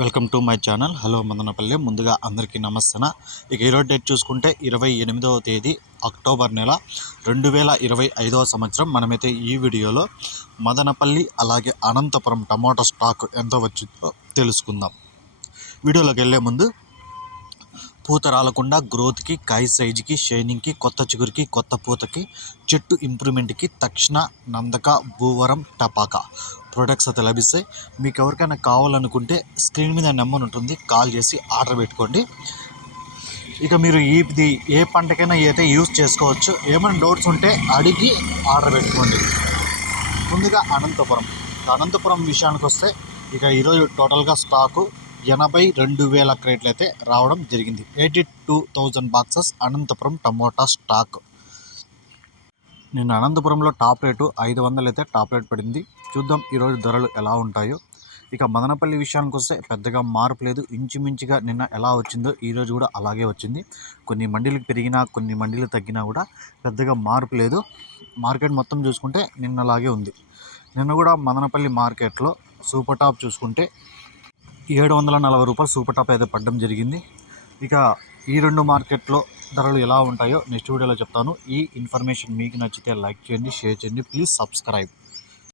Welcome to my channel. Hello Madanapalli. ముందుగా అందరికీ నమస్తన? ఇక ఈరోజు డేట్ చూసుకుంటే ఇరవై ఎనిమిదవ తేదీ అక్టోబర్ నెల రెండు వేల ఇరవై ఐదవ సంవత్సరం. మనమైతే ఈ వీడియోలో మదనపల్లి అలాగే అనంతపురం టమాటో స్టాక్ ఎంత వచ్చిందో తెలుసుకుందాం. వీడియోలోకి వెళ్ళే ముందు పూత రాలకుండా గ్రోత్కి కాయ సైజుకి షైనింగ్కి కొత్త చిగురికి కొత్త పూతకి చెట్టు ఇంప్రూవ్మెంట్కి తక్షణ నందక భూవరం టపాకా. ప్రొడక్ట్స్ అయితే లభిస్తాయి మీకు ఎవరికైనా కావాలనుకుంటే స్క్రీన్ మీద నెంబర్ ఉంటుంది కాల్ చేసి ఆర్డర్ పెట్టుకోండి. ఇక మీరు ఇది ఏ పంటకైనా అయితే యూస్ చేసుకోవచ్చు. ఏమైనా డౌట్స్ ఉంటే అడిగి ఆర్డర్ పెట్టుకోండి. ముందుగా అనంతపురం. అనంతపురం విషయానికి వస్తే ఇక ఈరోజు టోటల్గా స్టాకు ఎనభై రెండు వేల క్రేట్లు అయితే రావడం జరిగింది. Eighty two thousand boxes Anantapuram tomato stock. నిన్న అనంతపురంలో టాప్ రేటు ఐదు వందలు అయితే టాప్ రేట్ పడింది. చూద్దాం ఈరోజు ధరలు ఎలా ఉంటాయో. ఇక మదనపల్లి విషయానికి వస్తే పెద్దగా మార్పు లేదు. ఇంచుమించుగా నిన్న ఎలా వచ్చిందో ఈరోజు కూడా అలాగే వచ్చింది. కొన్ని మండీలు పెరిగినా కొన్ని మండీలు తగ్గినా కూడా పెద్దగా మార్పు లేదు. మార్కెట్ మొత్తం చూసుకుంటే నిన్నలాగే ఉంది. నిన్న కూడా మదనపల్లి మార్కెట్లో సూపర్ టాప్ చూసుకుంటే ఏడు వందల నలభై రూపాయలు సూపర్ టాప్ అయితే పడడం జరిగింది. ఇక ఈ రెండు మార్కెట్లో ధరలు ఎలా ఉంటాయో నెక్స్ట్ వీడియోలో చెప్తాను. ఈ ఇన్ఫర్మేషన్ మీకు నచ్చితే లైక్ చేయండి షేర్ చేయండి. Please subscribe.